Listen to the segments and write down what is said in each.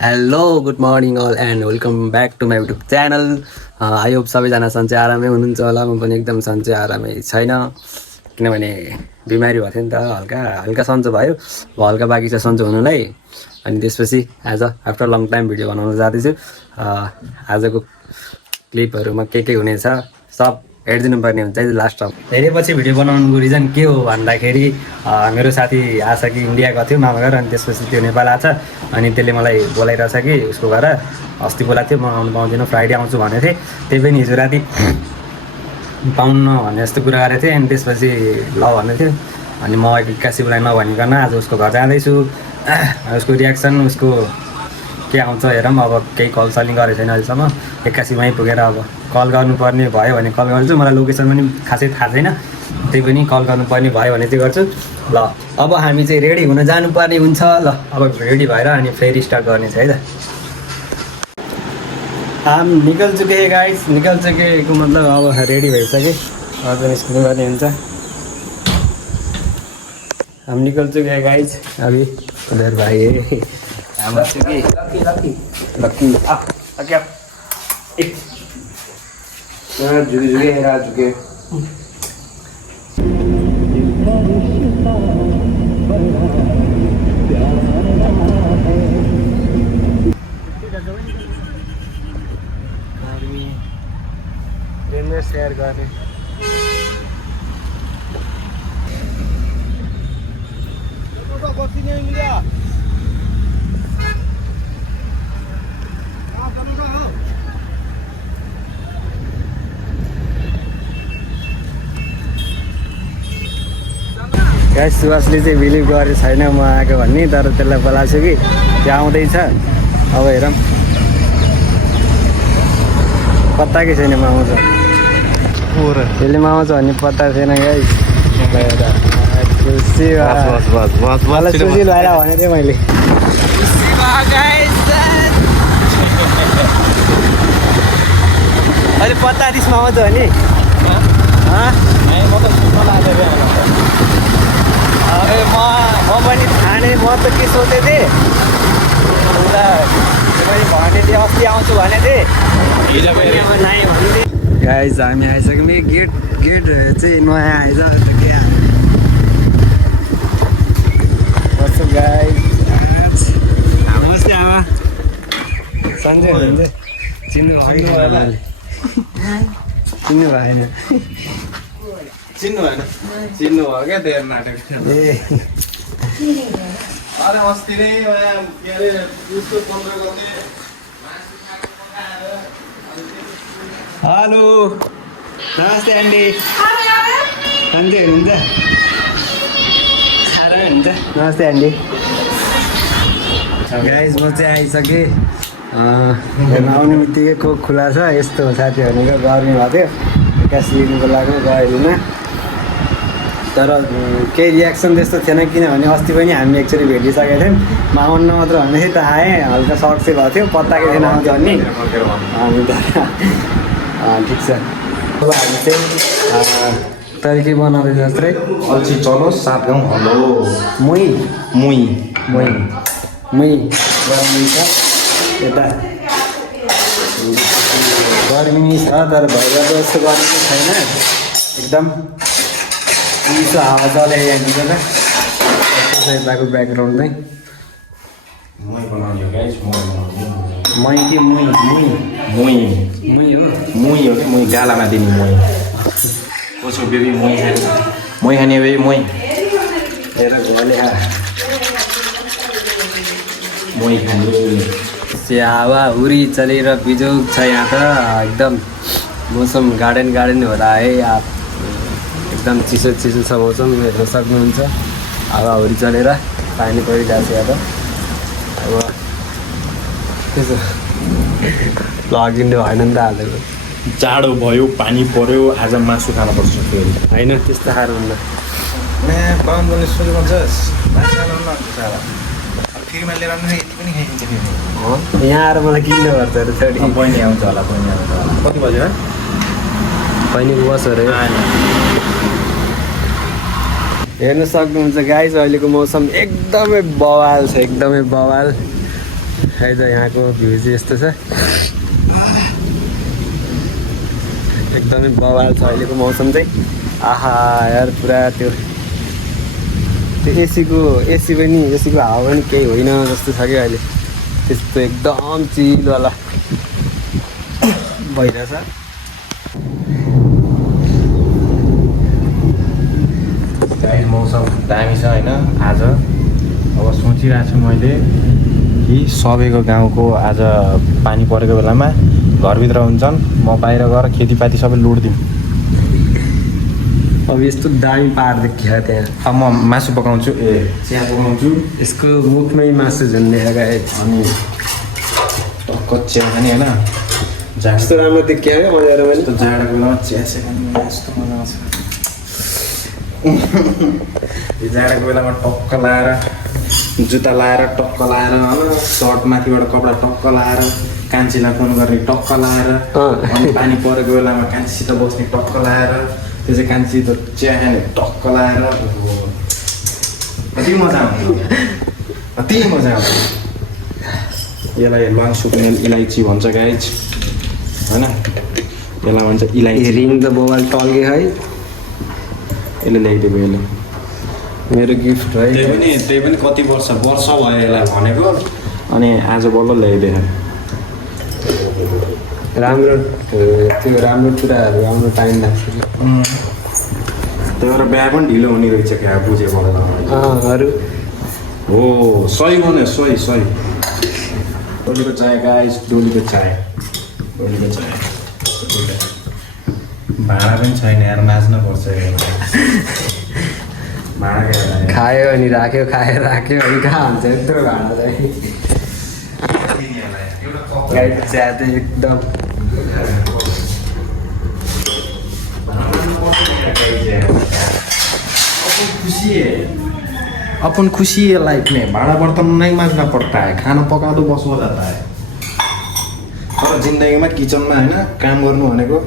Hello good morning all and welcome back to my YouTube channel. I hope सबैजना सन्चै आरामै हुनुहुन्छ होला। म पनि एकदम सन्चै आरामै छैन, किनभने बिमारी भएको थियो नि त। हल्का हल्का सन्चो भयो, हल्का बाँकी छ सन्चो हुनुलाई। अनि त्यसपछि आज आफ्टर लङ टाइम भिडियो बनाउन जाँदैछु। आजको क्लिपहरूमा के हुनेछ सब हेरिदिनु पर्ने हुन्छ लास्टमा। धेरै पछि भिडियो बनाउनुको रिजन के हो भन्दाखेरि मेरो साथी आछ कि इन्डिया गएको थियो मामा घर, अनि त्यसपछि त्यो नेपाल आछ। अनि त्यसले मलाई बोलाइरहेछ कि उसको घर अस्ति बोलाएको थियो, म आउनु पाउँदिनँ, फ्राइडे आउँछु भनेको थिएँ। त्यही पनि हिजो राति पाउन्न भन्ने जस्तो कुरा गरेको थिएँ। अनि त्यसपछि ल भन्दै थियो। अनि म एक्कासी उसलाई नभनिकन आज उसको घर जाँदैछु। उसको रियाक्सन, उसको के आउँछ हेरौँ। अब केही कल सलिङ गरेको छैन अहिलेसम्म। एक्कासीमै पुगेर अब कल गर्नुपर्ने भयो भने कल गर्छु। मलाई लोकेसन पनि खासै थाहा छैन, त्यही पनि कल गर्नुपर्ने भयो भने चाहिँ गर्छु। ल अब हामी चाहिँ रेडी हुन जानुपर्ने हुन्छ। ल अब रेडी भएर अनि फेरि स्टार्ट गर्ने छ है त। हम निकल चुके हैं गाइस, निकल चुकेको मतलब अब रेडी भइसक्यो, अझ निस्किनु पर्ने हुन्छ। हम निकल चुके हैं गाइस, अभी उधर भाई हम आ चुके। लकी क्या जुगे आ चुके। ट्रेन में शेयर गर्ने गाइस। सुवासले चाहिँ बिलिभ गरेको छैन म आएको भन्ने, तर त्यसलाई बोलाएको छु कि त्यो आउँदैछ। अब हेरौँ, पत्ताकै छैन मामा छ, त्यसले मामा छ भन्ने पत्ता छैन गाइस। खुसी मलाई सुशील भएर भनेको थिएँ मैले। अहिले पत्ता दिस मामा छ भने म पनि थाहा नै, म त के सोचेको थिएँ भने थिएँ अस्ति आउँछु भने थिएँ गाइस। हामी आइसक्यौँ। गेट चाहिँ नयाँ आएछ गाइस। नमस्ते आमा, सन्चै हुनुहुन्छ? चिन्नु भएन, चिन्नु भएन, चिन्नु भएन, चिन्नु भयो क्या त्यो नाटक। ए अस्ति नै के अरे उसको 15 गते। हेलो नमस्ते आन्टी, सन्चै हुनुहुन्छ? नमस्ते आन्टी। गाइस म चाहिँ आइसकेँ। आउने बित्तिकै कोक खुला छ। यस्तो साथी भनेको गर्मी भएको थियो, एक्कासी लिनुको लागि गयो लिन। तर केही रियाक्सन त्यस्तो थिएन, किनभने अस्ति पनि हामी एकचोटि भेटिसकेको थियौँ। माउन्न मात्र भन्दै थियो त आएँ, हल्का सक चाहिँ भएको थियो, पत्ताकै थिएन आउँछ भन्ने। अनि त ठिक छ। अब हामी चाहिँ तरिकै बनाउँदै जस्तै अल्छी चलो सात गाउँ हलो मुही बनाउँदैछ। यता गर्मी छ, तर भइरहेको जस्तो गर्मी चाहिँ छैन। एकदम चिसो हावा चलेको यहाँनिर त। यस्तो छ यताको ब्याकग्राउन्ड चाहिँ। मै बनाउने हो गाइस, मै बनाउने। मै के मुही मुई हो, मुई हो कि मुई गालामा दिने मुई। कसो बेबी मुई खाने, मुई खाने बेबी मुई हेर घरले मुई खाने। हावा हुरी चलेर बिजोग छ यहाँ त। एकदम मौसम गार्डन हो रहा है। आप एकदम चिसो छ मौसम, हेर्न सक्नुहुन्छ। हावा हुरी चलेर पानी परिरहेको छ यहाँ त। अब त्यसो लगिनु भएन नि त हालेको। जाडो भयो, पानी पर्यो, आज मासु खान पर्छ फेरि। होइन त्यस्तो खाएर हुन्न। पाउनु पनि सुरु गर्छस्, मासु खानु पनि हुन्छ साला। फेरिमा लिएर आउनु यति पनि खाइदिन्छ फेरि। यहाँ आएर मलाई किन्नु पर्छ अरे छोडी। बहिनी आउँछ होला, बहिनी आउँछ होला। कति बज्यो? बहिनी बस अरे। हेर्न सक्नुहुन्छ गाइस, अहिलेको मौसम एकदमै बवाल छ, एकदमै बवाल। खै त यहाँको भ्यू चाहिँ यस्तो छ एकदमै बवाल छ अहिलेको मौसम चाहिँ आहा यार पुरा त्यो एसीको हावा पनि केही होइन जस्तो छ कि अहिले त्यस्तो एकदम चिलवाला भइरहेछ मौसम दामी छ होइन आज अब सोचिरहेको छु मैले कि सबैको गाउँको आज पानी परेको बेलामा घरभित्र हुन्छन् म बाहिर गएर खेतीपाती सबै लुट्दिउँ अब यस्तो दामी पार देखियो त्यहाँ अब म मासु पकाउँछु चिया पकाउँछु यसको मुखमै मासु झुन्डेका अनि टक्क चिया खाने होइन यस्तो राम्रो देखियो क्या मजाले पनि यस्तो जाडोको बेलामा चिया खाने यस्तो मजा आउँछ यो जाडोको बेलामा टक्क लाएर जुत्ता लाएर टक्क लाएर होइन सर्ट माथिबाट कपडा टक्क लाएर कान्छीलाई फोन गर्ने टक्क लाएर अनि पानी परेको बेलामा कान्छीसित बस्ने टक्क लाएर त्यो चाहिँ कान्छी चिया खाने टक्क लाएर कति मजा आउँथ्यो कति मजा आउँथ्यो यसलाई लङ सुक्ने इलाइची भन्छ गाइज होइन यसलाई भन्छ इलाइची रिङ त बोबाल टल्के है यसले ल्याइदिएको यसले मेरो गिफ्ट है त्यही पनि कति वर्ष भयो यसलाई भनेको अनि आज बल्ल ल्याइदिएन राम्रो त्यो राम्रो कुराहरू राम्रो टाइम लाग्छ त्यही भएर बिहा पनि ढिलो हुने रहेछ क्या बुझेँ मलाई अरू हो सही भने सही डोलीको चाय गाइस डोलीको चाय भाँडा पनि छैन यार माझ्न पर्छ भाँडा खायो अनि राख्यो खायो राख्यो अनि कहाँ हुन्छ यत्रो भाँडा चाहिँ गाइड चिया चाहिँ एकदम अपन खुशी है लाइफ में भाड़ा बर्तन नहीं मांजना पड़ता है खाना पका दो बस हो जाता है तर जिन्दगीमा किचनमा होइन काम गर्नु भनेको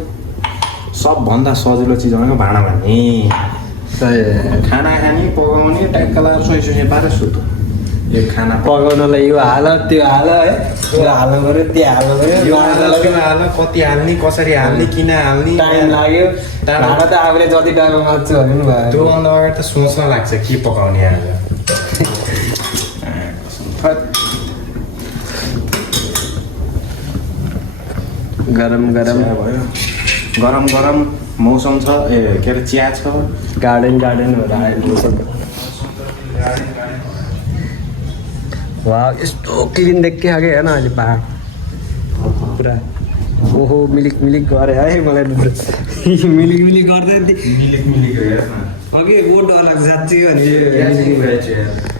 सबभन्दा सजिलो चिज भनेको भाँडा भन्ने खाना खाने पकाउने ट्याक्क लगाएर सोही पारेर सुत्नु यो खाना पकाउनलाई यो हाल त्यो हाल है त्यो हाल्नु पऱ्यो त्यो हाल्नु पऱ्यो यो हाल कति हाल्ने कसरी हाल्ने किन हाल्ने टाइम लाग्यो भाँडा त आफूले जति टाइममा माग्छु भने पनि भयो त्योभन्दा अगाडि त सोच्न लाग्छ के पकाउने आज गरम गरम भयो गरम मौसम छ के अरे चिया छ गार्डनहरू आयो मौसम वा यस्तो क्लिन देखियो क्या हेर्न अहिले पहाड पुरा ओहो मिलिक गरे है मलाई मिलिक गर्दै अघि बोट अलग जाँची भने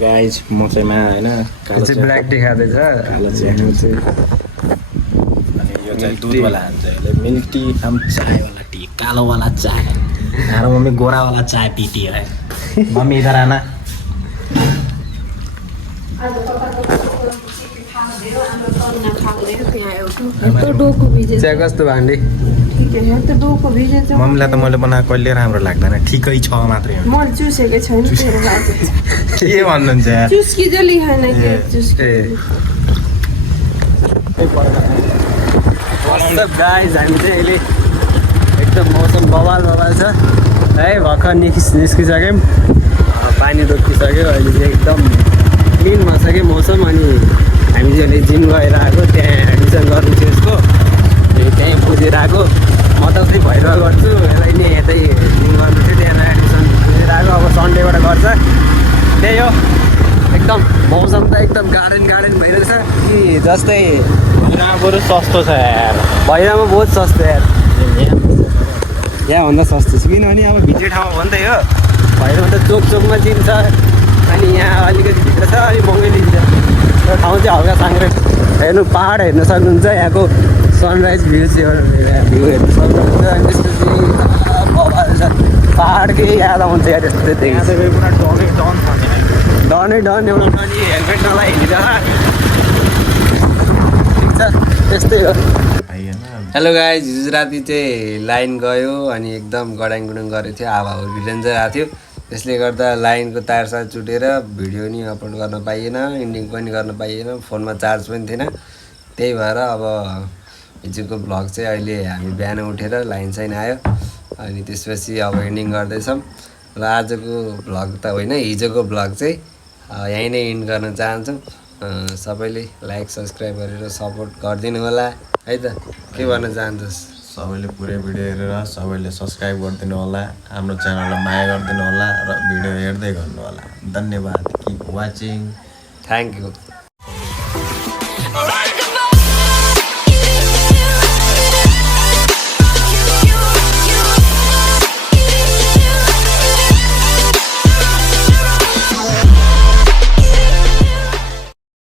गाइज मकैमा होइन ब्ल्याक टी खाँदैछ कालो चिया खान्छ अनि यो चाहिँ दुधवाला खान्छ यसले मिल्क टी आम चायवाला टी कालोवाला चाय हमारा मम्मी गोरावाला चाय पीती है मम्मी इधर आना चिया कस्तो भान्डी मम्मीलाई त मैले बनाएको कहिले राम्रो लाग्दैन ठिकै छ मात्रै मैले चुसेकै छैन के भन्नुहुन्छ यार चुस्की जली खाना के चुस्की गाइज हामी चाहिँ अहिले एकदम मौसम बवाल छ है भर्खर निस्किसक्यौँ पानी रोकिसक्यो अहिले चाहिँ एकदम क्लिन भइसक्यो मौसम अनि हामी चाहिँ अहिले जिम गएर आएको त्यहाँ एडमिसन गर्नु थियो यसको त्यहीँ बुझेर आएको म त चाहिँ भैरव गर्छु यसलाई नि यतै जिम गर्नु थियो त्यहाँ एडमिसन बुझेर आएको अब सन्डेबाट गर्छ त्यही हो एकदम मौसम त एकदम गार्डन भइरहेछ कि जस्तै बरु सस्तो छ यार भैरवमा बहुत सस्तो यार यहाँभन्दा सस्तो छ किनभने अब भित्र ठाउँमा भन्दै हो भैरवमा त चोकमा जिम छ अनि यहाँ अलिकति भित्र छ अलिक महँगै दिन्छ त्यो ठाउँ चाहिँ हल्का साङ्ग्रे हेर्नु पाहाड हेर्न सक्नुहुन्छ यहाँको सनराइज भ्यू चाहिँ भ्यू हेर्न सक्नुहुन्छ अनि त्यसपछि बवाल छ पाहाडकै याद आउँछ यार यस्तो देखेको पुरा डन एउटा पनि हेलमेट नलाइ हिँडिरह ठिक छ त्यस्तै हो हेलो गाइज हिजो राति चाहिँ लाइन गयो अनि एकदम गडाङ गुडुङ गरेको थियो हावा डेन्जर आएको थियो त्यसले गर्दा लाइनको तारसार चुटेर भिडियो नि अपलोड गर्न पाइएन, एन्डिङ पनि गर्न पाइएन, फोनमा चार्ज पनि थिएन। त्यही भएर अब हिजोको भ्लग चाहिँ अहिले हामी बिहान उठेर लाइन साइन आयो अनि त्यसपछि अब एन्डिङ गर्दैछौँ। र आजको भ्लग त होइन, हिजोको भ्लग चाहिँ यहीँ नै एन्ड गर्न चाहन्छौँ। सबैले लाइक सब्सक्राइब गरेर सपोर्ट गरिदिनु होला है त। के भन्न चाहन्छस्? सबैले पुरै भिडियो हेरेर सबैले सब्सक्राइब गरिदिनु होला, हाम्रो च्यानललाई माया गरिदिनु होला र भिडियो हेर्दै गर्नु होला। धन्यवाद। Keep watching. Thank you.